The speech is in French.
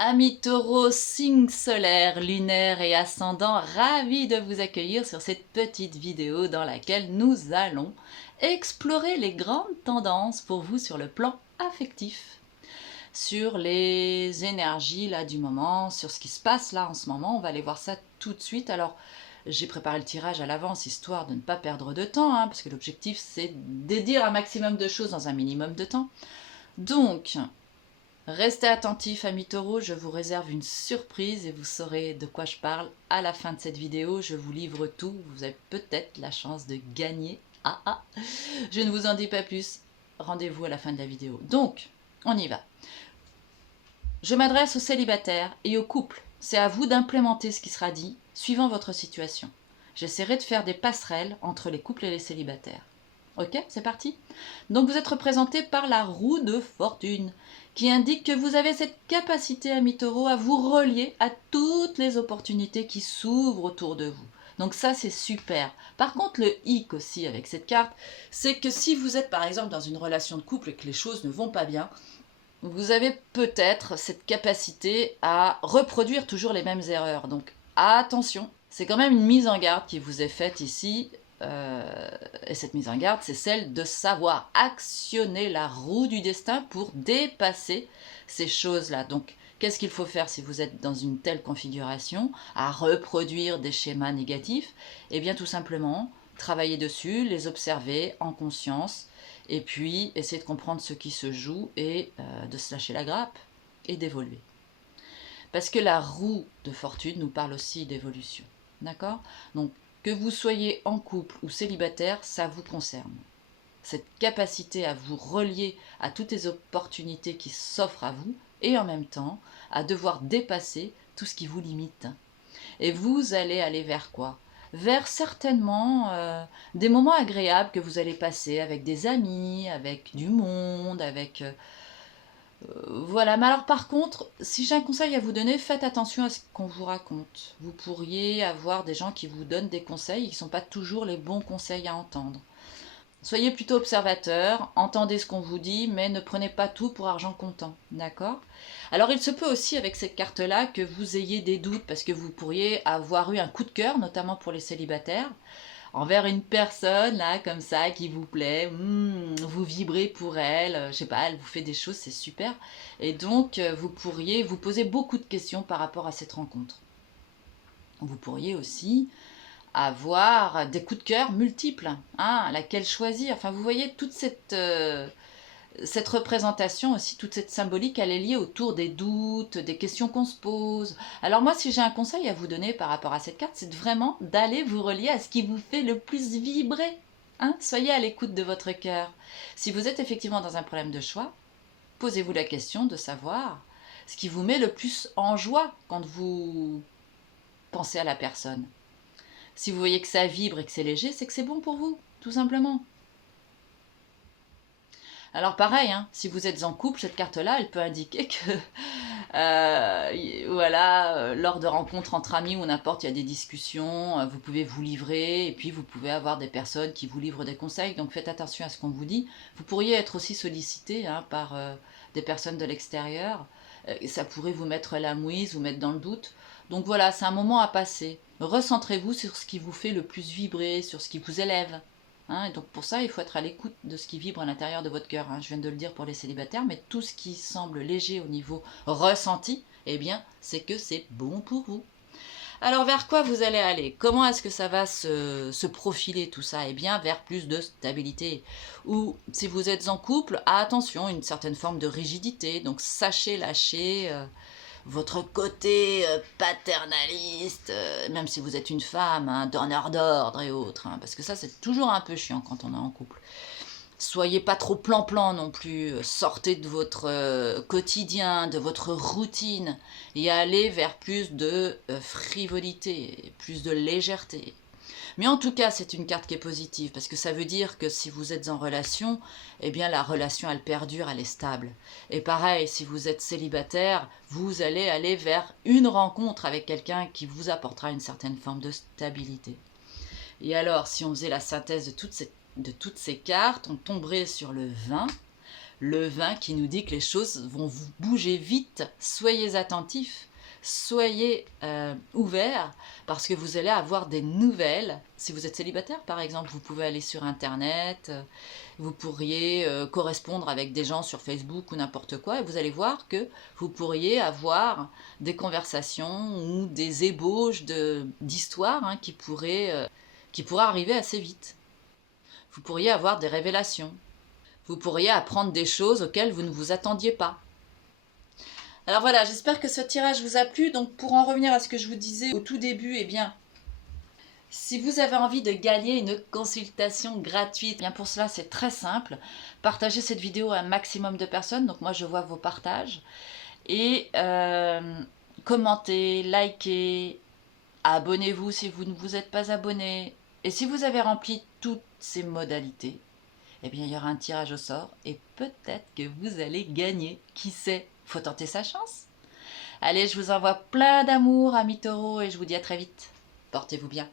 Amis taureaux, signe solaire, lunaire et ascendant, ravi de vous accueillir sur cette petite vidéo dans laquelle nous allons explorer les grandes tendances pour vous sur le plan affectif, sur les énergies là du moment, sur ce qui se passe là en ce moment. On va aller voir ça tout de suite. Alors, j'ai préparé le tirage à l'avance histoire de ne pas perdre de temps, parce que l'objectif c'est de dire un maximum de choses dans un minimum de temps. Donc, restez attentifs amis taureaux, je vous réserve une surprise et vous saurez de quoi je parle à la fin de cette vidéo. Je vous livre tout, vous avez peut-être la chance de gagner. Je ne vous en dis pas plus, rendez-vous à la fin de la vidéo. Donc, on y va. Je m'adresse aux célibataires et aux couples. C'est à vous d'implémenter ce qui sera dit, suivant votre situation. J'essaierai de faire des passerelles entre les couples et les célibataires. Ok, c'est parti. Donc vous êtes représenté par la roue de fortune, qui indique que vous avez cette capacité, amis taureaux, à vous relier à toutes les opportunités qui s'ouvrent autour de vous. Donc ça, c'est super. Par contre, le hic aussi avec cette carte, c'est que si vous êtes par exemple dans une relation de couple et que les choses ne vont pas bien, vous avez peut-être cette capacité à reproduire toujours les mêmes erreurs. Donc attention, c'est quand même une mise en garde qui vous est faite ici. Et cette mise en garde, c'est celle de savoir actionner la roue du destin pour dépasser ces choses-là. Donc, qu'est-ce qu'il faut faire si vous êtes dans une telle configuration, à reproduire des schémas négatifs? Eh bien, tout simplement, travailler dessus, les observer en conscience, et puis essayer de comprendre ce qui se joue et de se lâcher la grappe et d'évoluer. Parce que la roue de fortune nous parle aussi d'évolution. D'accord? Donc, que vous soyez en couple ou célibataire, ça vous concerne. Cette capacité à vous relier à toutes les opportunités qui s'offrent à vous et en même temps à devoir dépasser tout ce qui vous limite. Et vous allez aller vers quoi? Vers certainement des moments agréables que vous allez passer avec des amis, avec du monde, avec voilà, mais alors par contre, si j'ai un conseil à vous donner, faites attention à ce qu'on vous raconte. Vous pourriez avoir des gens qui vous donnent des conseils qui ne sont pas toujours les bons conseils à entendre. Soyez plutôt observateur, entendez ce qu'on vous dit, mais ne prenez pas tout pour argent comptant, d'accord? Alors il se peut aussi avec cette carte-là que vous ayez des doutes parce que vous pourriez avoir eu un coup de cœur, notamment pour les célibataires, envers une personne là comme ça qui vous plaît, vous vibrez pour elle, je sais pas, elle vous fait des choses, c'est super. Et donc vous pourriez vous poser beaucoup de questions par rapport à cette rencontre. Vous pourriez aussi avoir des coups de cœur multiples, laquelle choisir. Enfin, vous voyez toute cette représentation aussi, toute cette symbolique, elle est liée autour des doutes, des questions qu'on se pose. Alors moi, si j'ai un conseil à vous donner par rapport à cette carte, c'est vraiment d'aller vous relier à ce qui vous fait le plus vibrer. Soyez à l'écoute de votre cœur. Si vous êtes effectivement dans un problème de choix, posez-vous la question de savoir ce qui vous met le plus en joie quand vous pensez à la personne. Si vous voyez que ça vibre et que c'est léger, c'est que c'est bon pour vous, tout simplement. Alors pareil, si vous êtes en couple, cette carte-là, elle peut indiquer que voilà, lors de rencontres entre amis ou n'importe, il y a des discussions, vous pouvez vous livrer et puis vous pouvez avoir des personnes qui vous livrent des conseils. Donc faites attention à ce qu'on vous dit. Vous pourriez être aussi sollicité par des personnes de l'extérieur. Ça pourrait vous mettre la mouise, vous mettre dans le doute. Donc voilà, c'est un moment à passer. Recentrez-vous sur ce qui vous fait le plus vibrer, sur ce qui vous élève. Et donc pour ça, il faut être à l'écoute de ce qui vibre à l'intérieur de votre cœur. Je viens de le dire pour les célibataires, mais tout ce qui semble léger au niveau ressenti, eh bien, c'est que c'est bon pour vous. Alors vers quoi vous allez aller? Comment est-ce que ça va se profiler tout ça? Eh bien vers plus de stabilité. Ou si vous êtes en couple, attention, une certaine forme de rigidité. Donc sachez lâcher votre côté paternaliste, même si vous êtes une femme, donneur d'ordre et autres, parce que ça c'est toujours un peu chiant quand on est en couple. Soyez pas trop plan-plan non plus, sortez de votre quotidien, de votre routine et allez vers plus de frivolité, plus de légèreté. Mais en tout cas, c'est une carte qui est positive parce que ça veut dire que si vous êtes en relation, eh bien la relation elle perdure, elle est stable. Et pareil, si vous êtes célibataire, vous allez aller vers une rencontre avec quelqu'un qui vous apportera une certaine forme de stabilité. Et alors, si on faisait la synthèse de toutes ces cartes, on tomberait sur le 20. le 20 qui nous dit que les choses vont vous bouger vite. Soyez attentifs, soyez ouverts, parce que vous allez avoir des nouvelles. Si vous êtes célibataire par exemple, vous pouvez aller sur internet, vous pourriez correspondre avec des gens sur Facebook ou n'importe quoi, et vous allez voir que vous pourriez avoir des conversations ou des ébauches d'histoires hein, qui pourraient arriver assez vite. Vous pourriez avoir des révélations. Vous pourriez apprendre des choses auxquelles vous ne vous attendiez pas. Alors voilà, j'espère que ce tirage vous a plu. Donc pour en revenir à ce que je vous disais au tout début, eh bien, si vous avez envie de gagner une consultation gratuite, eh bien pour cela c'est très simple. Partagez cette vidéo à un maximum de personnes. Donc moi je vois vos partages. Et commentez, likez, abonnez-vous si vous ne vous êtes pas abonné. Et si vous avez rempli toutes ces modalités, eh bien il y aura un tirage au sort et peut-être que vous allez gagner. Qui sait? Faut tenter sa chance. Allez, je vous envoie plein d'amour, amis taureaux, et je vous dis à très vite. Portez-vous bien.